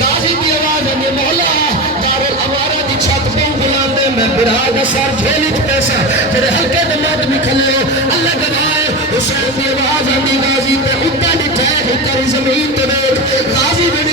गाजी की आवाज आनी मौला दारुल अमारा दी छत पे बुलांदे मैं बिरार दा सर झोली च पैसा तेरे हल्के दे मौत भी खले अल्लाह गवाए हुसैन की आवाज आनी गाजी पे उठा निठा करी जमीन ते गाजी